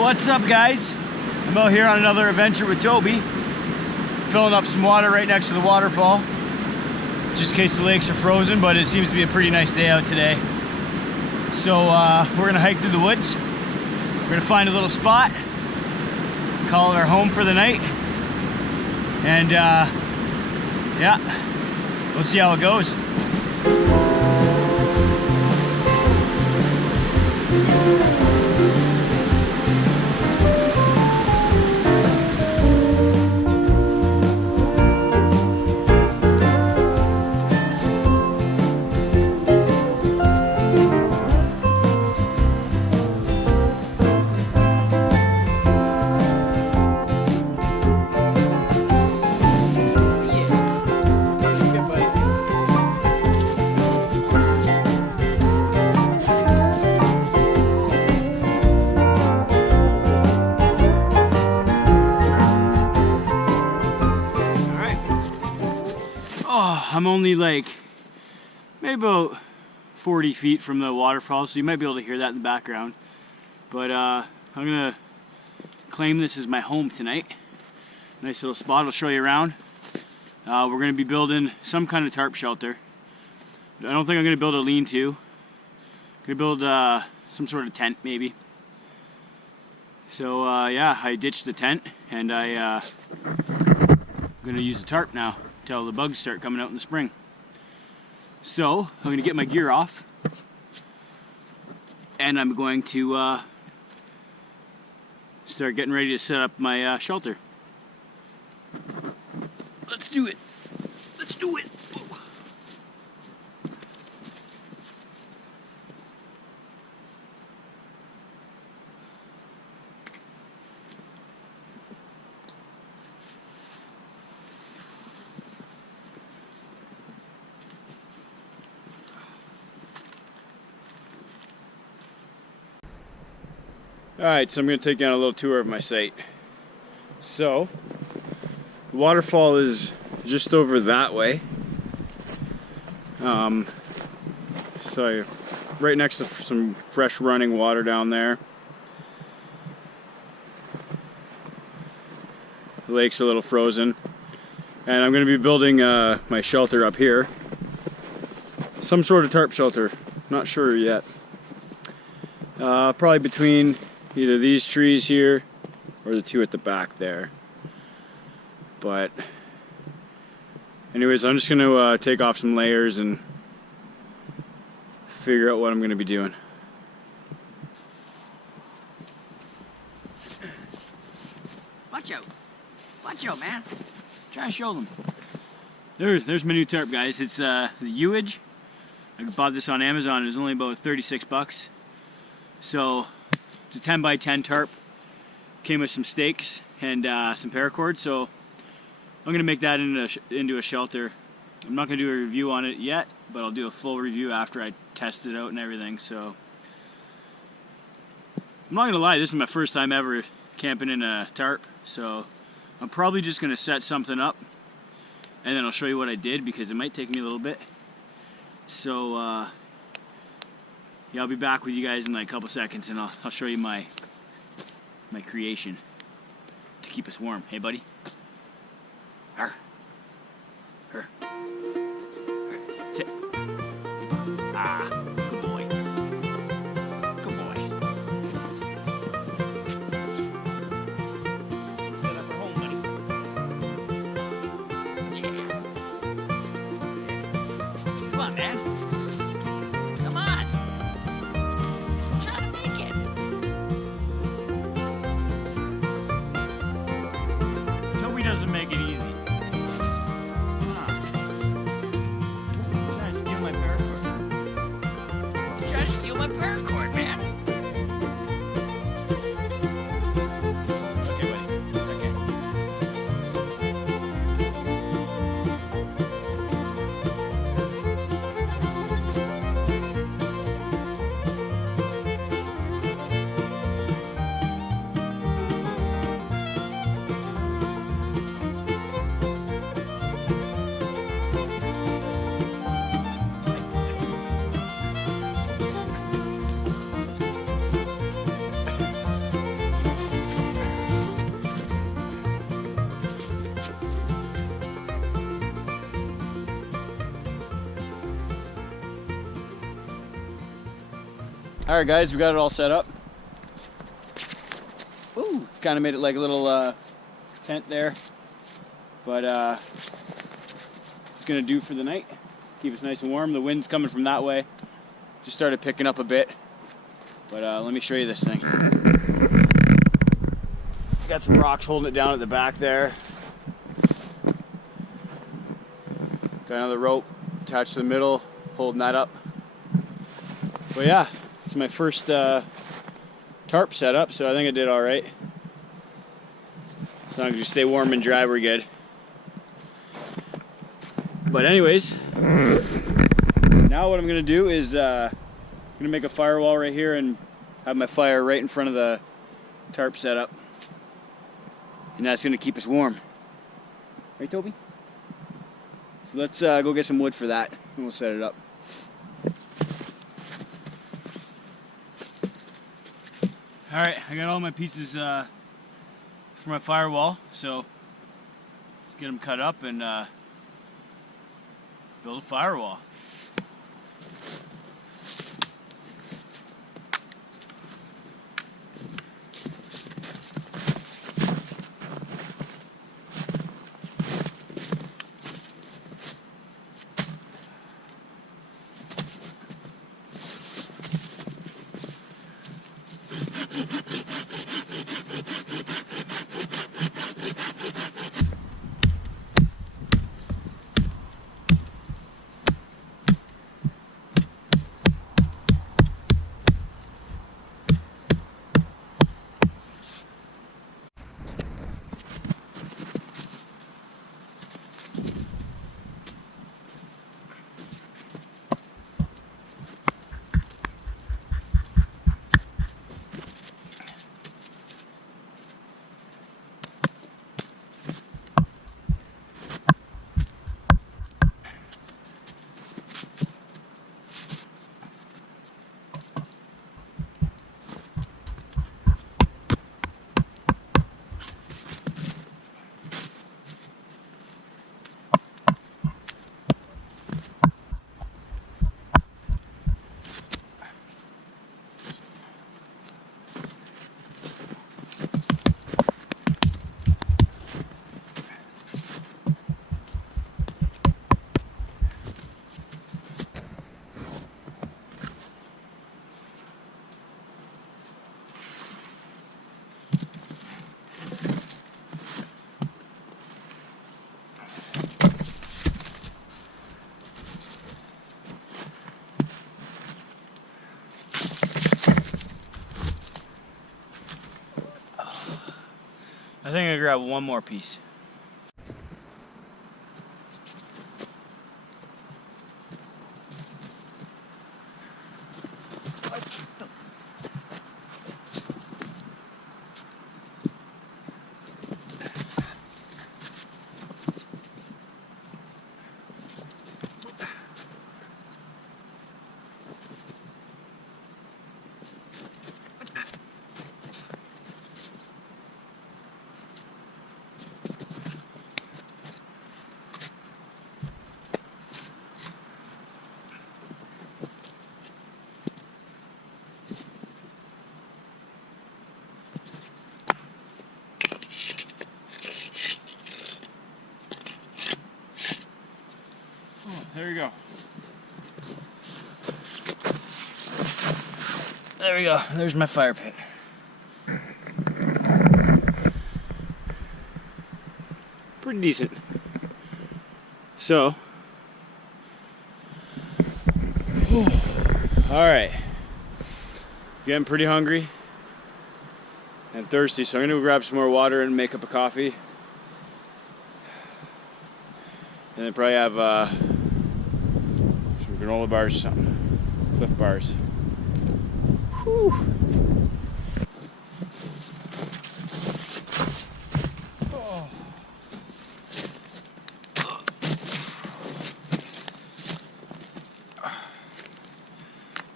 What's up, guys? I'm out here on another adventure with Toby, filling up some water right next to the waterfall, just in case the lakes are frozen, but it seems to be a pretty nice day out today. So we're gonna hike through the woods. We're gonna find a little spot, call it our home for the night, and yeah, we'll see how it goes. I'm only like maybe about 40 feet from the waterfall, so you might be able to hear that in the background. But I'm gonna claim this as my home tonight. Nice little spot. I'll show you around. We're gonna be building some kind of tarp shelter. I don't think I'm gonna build a lean-to. I'm gonna build some sort of tent maybe. So yeah, I ditched the tent and I'm gonna use the tarp now till the bugs start coming out in the spring. So I'm gonna get my gear off and I'm going to start getting ready to set up my shelter. Let's do it. Let's do it. Alright, so I'm going to take you on a little tour of my site. So, the waterfall is just over that way. So, right next to some fresh running water down there. The lakes are a little frozen. And I'm going to be building my shelter up here. Some sort of tarp shelter, not sure yet. Probably between either these trees here or the two at the back there. But anyways, I'm just going to take off some layers and figure out what I'm going to be doing. Watch out. Watch out, man. Try to show them. There's my new tarp, guys. It's the Uage. I bought this on Amazon. It was only about 36 bucks. So it's a 10 by 10 tarp. Came with some stakes and some paracord, so I'm gonna make that into a shelter. I'm not gonna do a review on it yet, but I'll do a full review after I test it out and everything. So I'm not gonna lie, this is my first time ever camping in a tarp, so I'm probably just gonna set something up and then I'll show you what I did because it might take me a little bit. So yeah, I'll be back with you guys in like a couple seconds and I'll show you my creation to keep us warm. Hey, buddy. Arr. Arr. Arr. Sit. Ah, good boy. Good boy. Set up our home, buddy. Yeah. Come on, man. Come on. Doesn't make it easy. Trying to steal my paracord. Alright guys, we got it all set up. Ooh, kind of made it like a little tent there. But it's gonna do for the night. Keep us nice and warm. The wind's coming from that way. Just started picking up a bit. But let me show you this thing. Got some rocks holding it down at the back there. Got another rope attached to the middle, holding that up. But yeah, it's my first tarp setup, so I think I did all right. As long as you stay warm and dry, we're good. But anyways, now what I'm gonna do is I'm gonna make a firewall right here and have my fire right in front of the tarp setup. And that's gonna keep us warm. Right, Toby? So let's go get some wood for that and we'll set it up. Alright, I got all my pieces for my firewall, so let's get them cut up and build a firewall. I think I grab one more piece. There we go. There we go. There's my fire pit. Pretty decent. So, all right. Getting pretty hungry and thirsty, so I'm gonna go grab some more water and make up a coffee. And then probably have some granola bars or something. Cliff bars. Whew. Oh.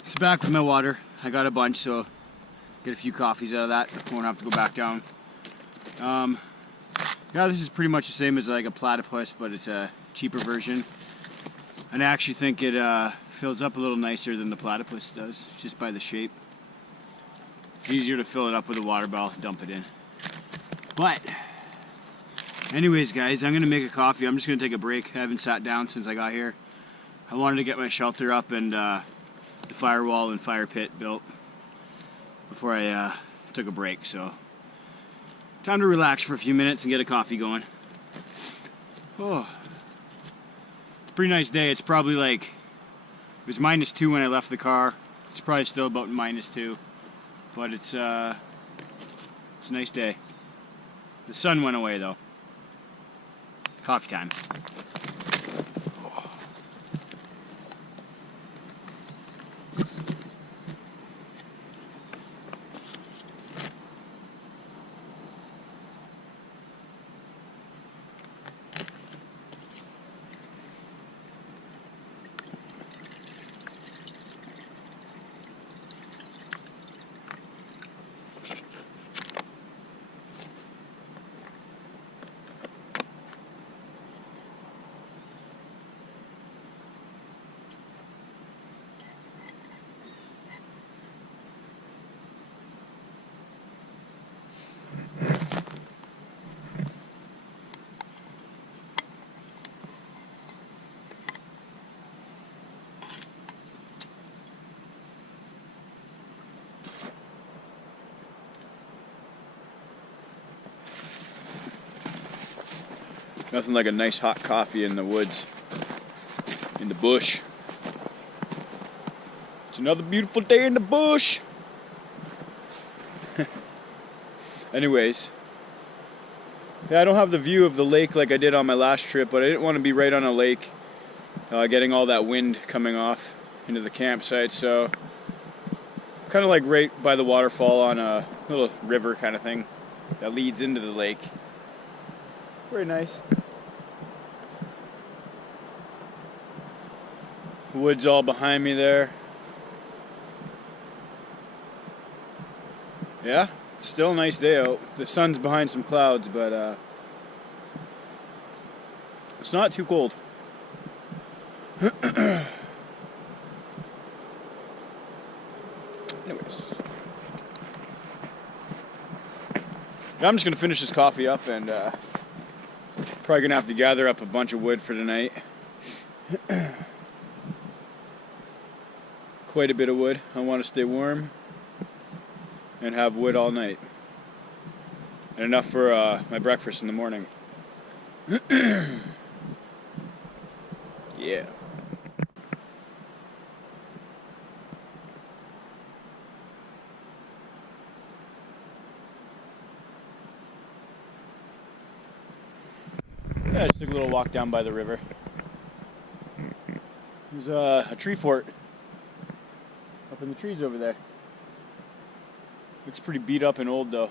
So back with my water. I got a bunch, so get a few coffees out of that. Won't have to go back down. Yeah, this is pretty much the same as like a platypus, but it's a cheaper version. And I actually think it fills up a little nicer than the platypus does, just by the shape. It's easier to fill it up with a water bottle, dump it in. But anyways, guys, I'm gonna make a coffee. I'm just gonna take a break. I haven't sat down since I got here. I wanted to get my shelter up and the firewall and fire pit built before I took a break. So time to relax for a few minutes and get a coffee going. Oh, it's a pretty nice day. It's probably like, it was -2 when I left the car. It's probably still about -2, but it's a nice day. The sun went away though. Coffee time. Nothing like a nice hot coffee in the woods, in the bush. It's another beautiful day in the bush. Anyways, yeah, I don't have the view of the lake like I did on my last trip, but I didn't want to be right on a lake, getting all that wind coming off into the campsite, so kind of like right by the waterfall on a little river kind of thing that leads into the lake. Very nice. Woods all behind me there. Yeah, it's still a nice day out. The sun's behind some clouds, but it's not too cold. Anyways, yeah, I'm just gonna finish this coffee up and probably gonna have to gather up a bunch of wood for tonight. Quite a bit of wood. I want to stay warm and have wood all night. And enough for my breakfast in the morning. Yeah. Yeah, I just took a little walk down by the river. There's a tree fort up in the trees over there. Looks pretty beat up and old though.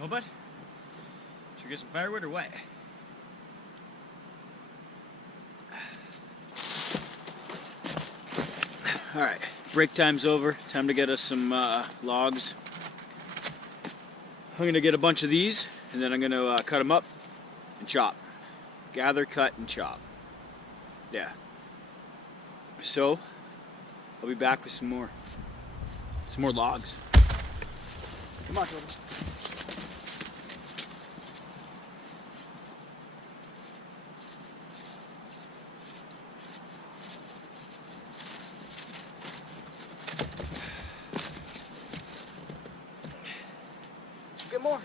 Well, bud, should we get some firewood or what? All right, break time's over. Time to get us some logs. I'm gonna get a bunch of these, and then I'm gonna cut them up and chop. Gather, cut, and chop. Yeah. So, I'll be back with some more logs. Come on, Toby. Get more.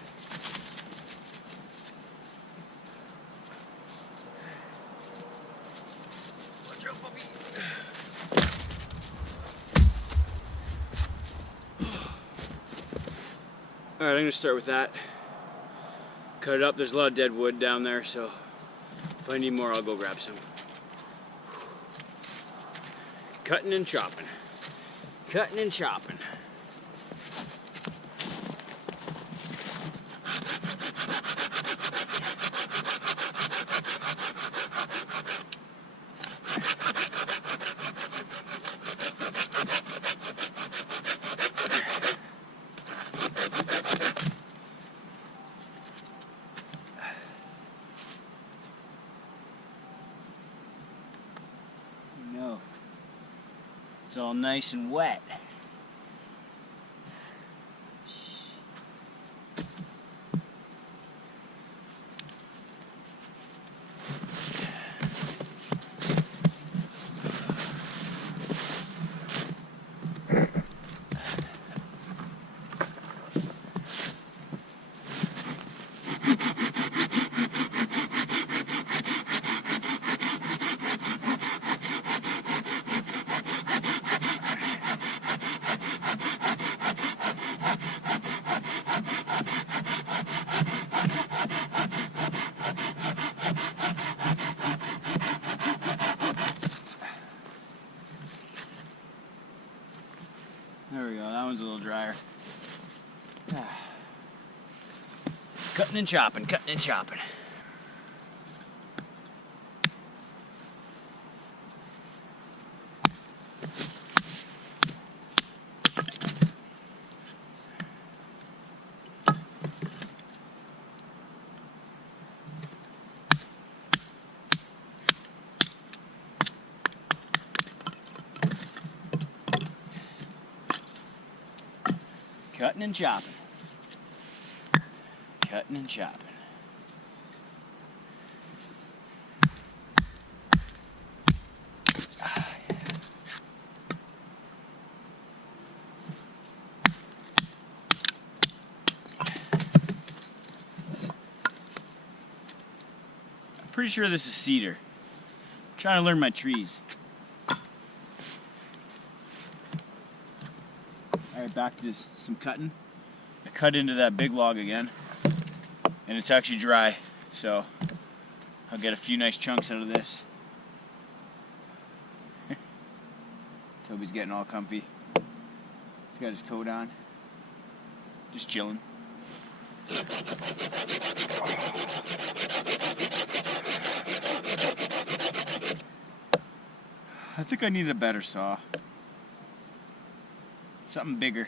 Alright, I'm going to start with that. Cut it up. There's a lot of dead wood down there, so if I need more, I'll go grab some. Cutting and chopping. Cutting and chopping. No, it's all nice and wet. There we go, that one's a little drier. Cutting and chopping, cutting and chopping. Cutting and chopping. Cutting and chopping. I'm pretty sure this is cedar. I'm trying to learn my trees. Alright, back to some cutting. I cut into that big log again, and it's actually dry, so I'll get a few nice chunks out of this. Toby's getting all comfy. He's got his coat on. Just chilling. I think I need a better saw. Something bigger.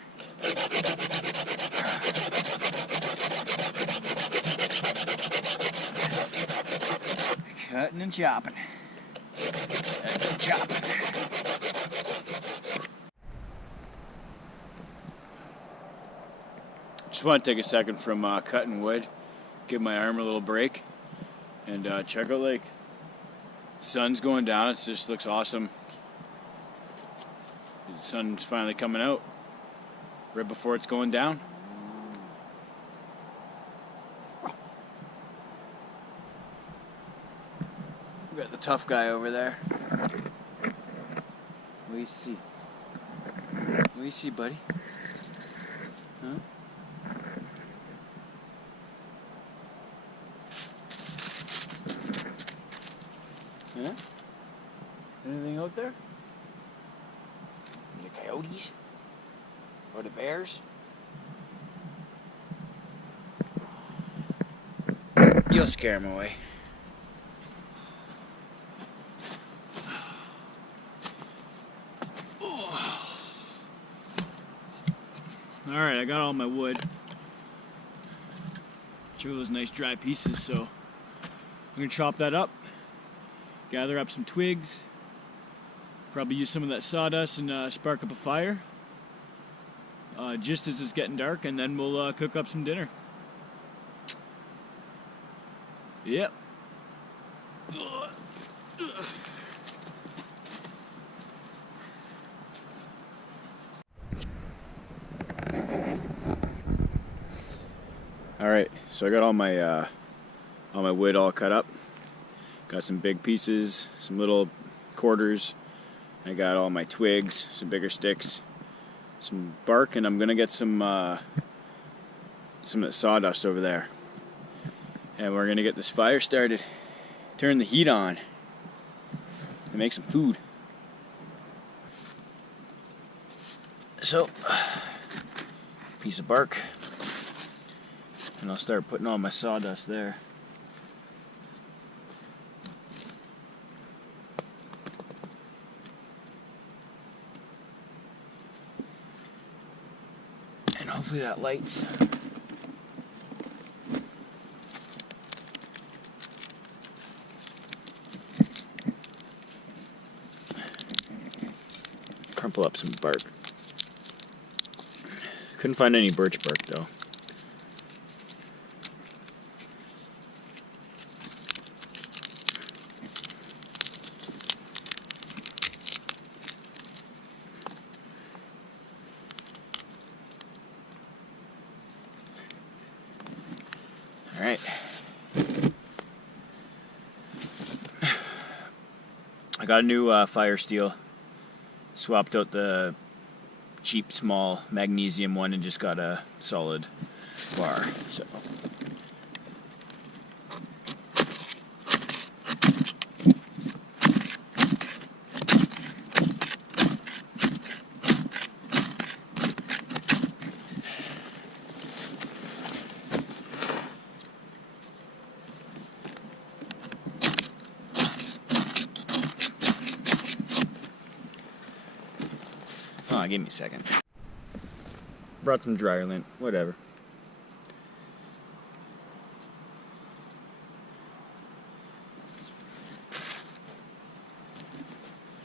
Cutting and chopping. Cutting and chopping. Just want to take a second from cutting wood, give my arm a little break, and check out Lake. The sun's going down, it just looks awesome. The sun's finally coming out right before it's going down. We got the tough guy over there. What do you see? What do you see, buddy? Huh? Huh? Anything out there? The coyotes? Or the bears? You'll scare them away. Alright, I got all my wood. Two of those nice dry pieces, so I'm gonna chop that up, gather up some twigs, probably use some of that sawdust and spark up a fire just as it's getting dark, and then we'll cook up some dinner. Yep. Alright, so I got all my wood all cut up. Got some big pieces, some little quarters. I got all my twigs, some bigger sticks, some bark, and I'm gonna get some of that sawdust over there. And we're gonna get this fire started. Turn the heat on and make some food. So, piece of bark. And I'll start putting all my sawdust there. And Hopefully that lights. Crumple up some bark. Couldn't find any birch bark though. All right. I got a new fire steel. Swapped out the cheap small magnesium one and just got a solid bar. So give me a second. Brought some dryer lint, whatever.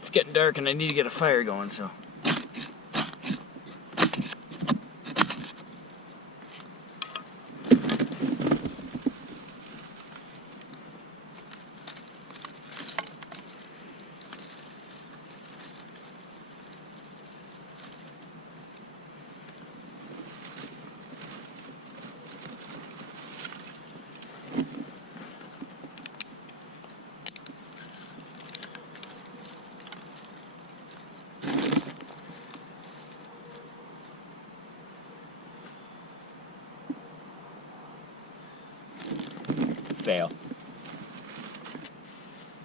It's getting dark and I need to get a fire going, so. Fail.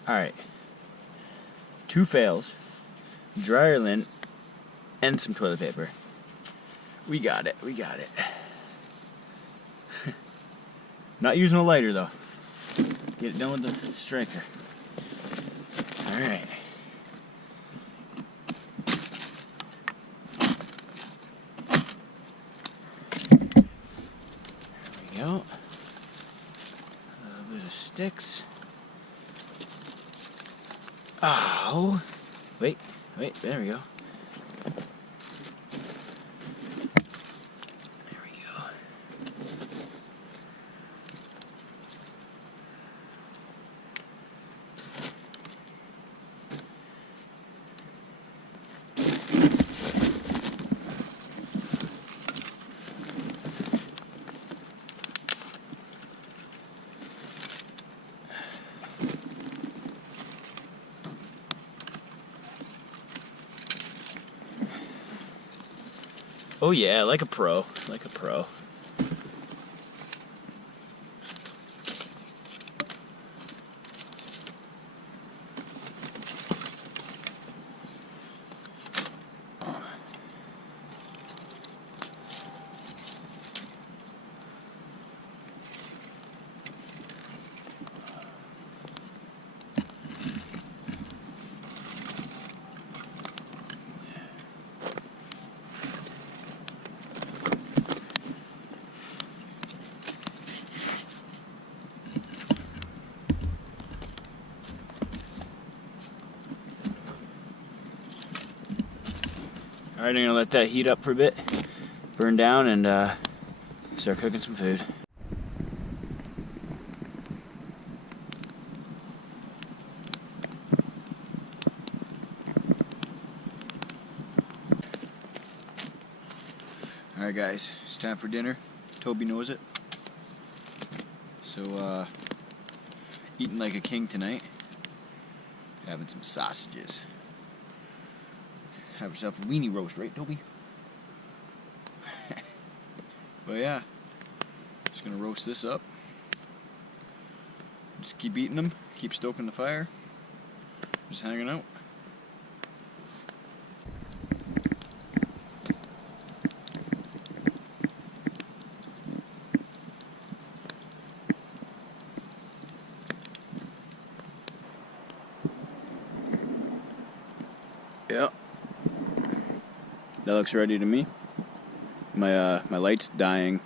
Alright. 2 fails. Dryer lint and some toilet paper. We got it. We got it. Not using a lighter though. Get it done with the striker. Alright. There we go. Sticks. Oh, wait, there we go. There we go. Oh yeah, like a pro, like a pro. Alright, I'm gonna let that heat up for a bit, burn down, and start cooking some food. Alright guys, it's time for dinner. Toby knows it. So, eating like a king tonight. Having some sausages. Have yourself a weenie roast, right, Toby? But yeah, just gonna roast this up. Just keep eating them, keep stoking the fire. Just hanging out. Yep. That looks ready to me. My light's dying.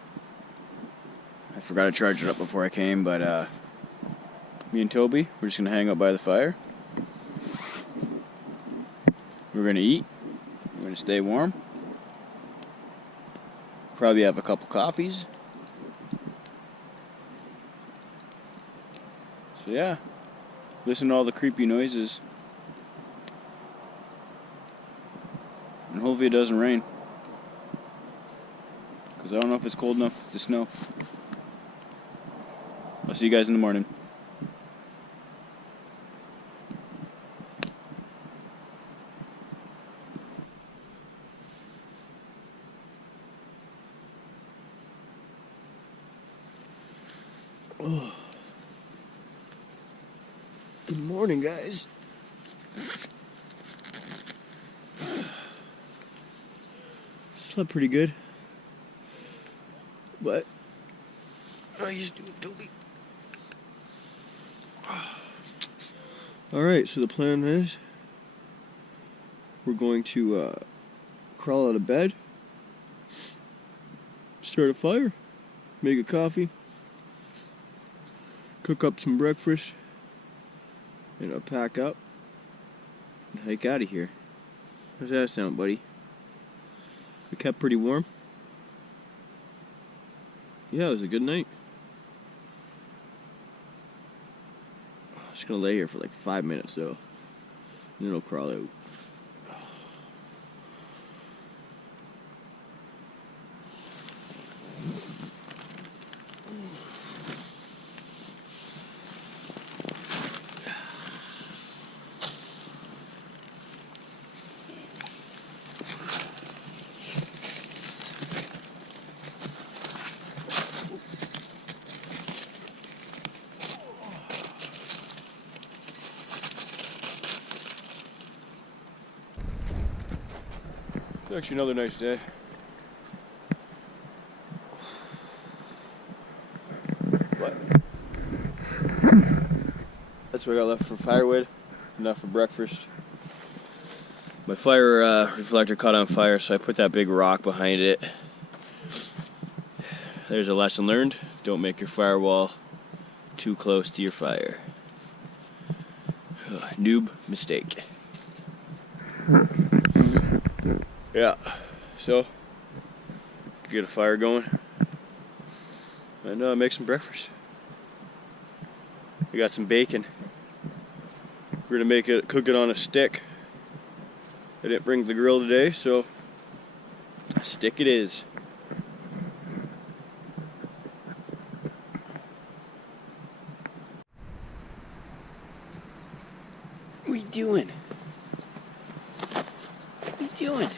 I forgot to charge it up before I came, but me and Toby, we're just gonna hang out by the fire. We're gonna eat. We're gonna stay warm. Probably have a couple coffees. So yeah, listen to all the creepy noises. And hopefully it doesn't rain. Because I don't know if it's cold enough to snow. I'll see you guys in the morning. Oh. Good morning, guys. Slept pretty good. But how you doing, Toby? Alright, so the plan is we're going to crawl out of bed, start a fire, make a coffee, cook up some breakfast, and I'll pack up and hike out of here. How's that sound, buddy? We kept pretty warm. Yeah, it was a good night. I'm just gonna lay here for like 5 minutes though, and then it'll crawl out. It's actually another nice day. What? That's what I got left for firewood, enough for breakfast. My fire reflector caught on fire, so I put that big rock behind it. There's a lesson learned. Don't make your firewall too close to your fire. Noob mistake. Yeah, so get a fire going and make some breakfast. We got some bacon. We're gonna cook it on a stick. I didn't bring the grill today, so a stick it is. What are you doing? What are you doing?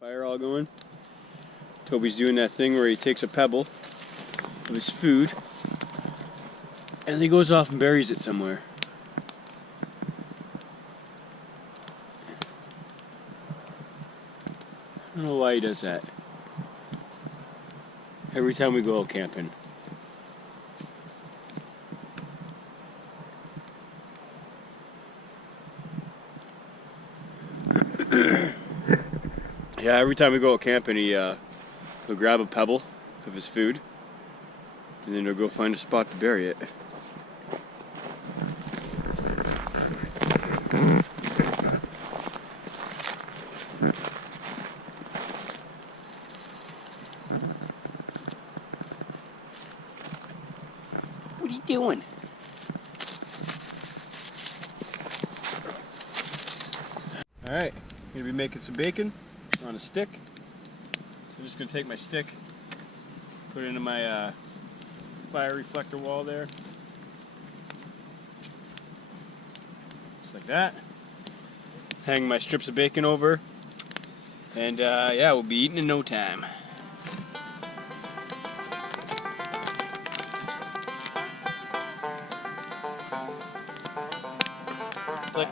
Fire all going. Toby's doing that thing where he takes a pebble of his food and then he goes off and buries it somewhere. I don't know why he does that. Every time we go out camping. Yeah, every time we go out camping, he'll grab a pebble of his food, and then he'll go find a spot to bury it. What are you doing? Alright, gonna be making some bacon on a stick. So I'm just gonna take my stick, put it into my fire reflector wall there. Just like that. Hang my strips of bacon over. And yeah, we'll be eating in no time. Click.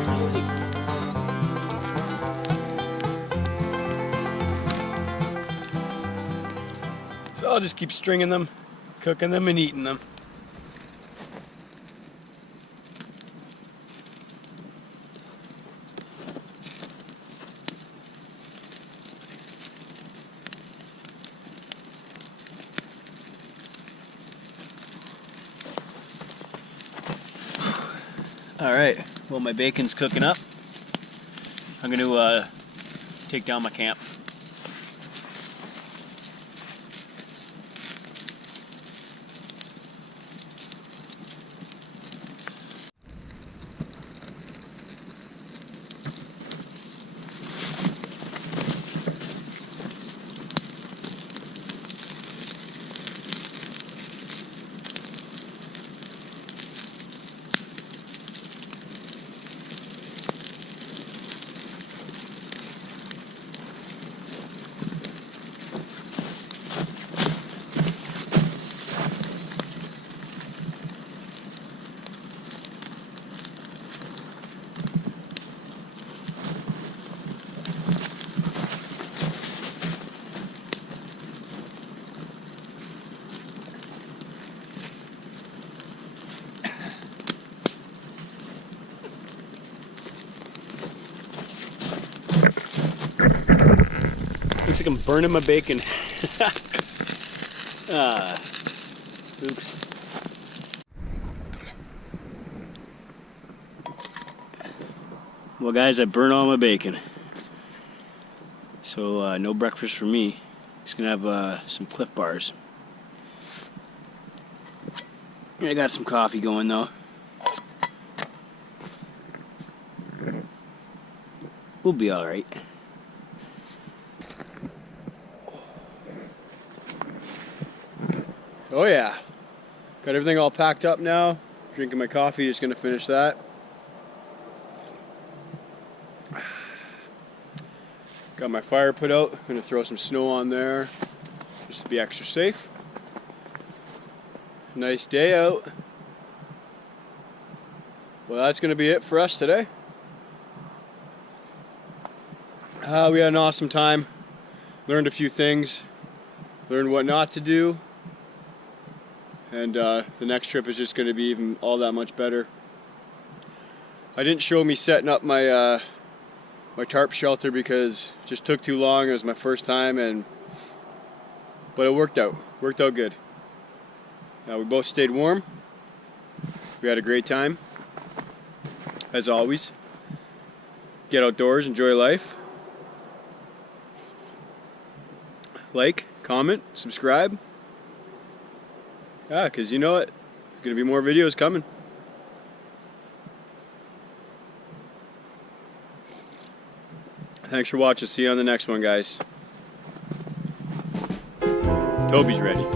It's really So I'll just keep stringing them, cooking them, and eating them. Alright, well my bacon's cooking up. I'm going to take down my camp. Looks like I'm burning my bacon. Oops. Well guys, I burned all my bacon. So no breakfast for me. Just gonna have some Cliff Bars. I got some coffee going though. We'll be alright. Oh yeah, got everything all packed up now. Drinking my coffee, just gonna finish that. Got my fire put out, gonna throw some snow on there, just to be extra safe. Nice day out. Well, that's gonna be it for us today. We had an awesome time, learned a few things, learned what not to do. And the next trip is just going to be even all that much better. I didn't show me setting up my my tarp shelter because it just took too long. It was my first time, but it worked out good. We both stayed warm. We had a great time, as always. Get outdoors, enjoy life. Like, comment, subscribe. Yeah, because you know it, there's going to be more videos coming. Thanks for watching. See you on the next one, guys. Toby's ready.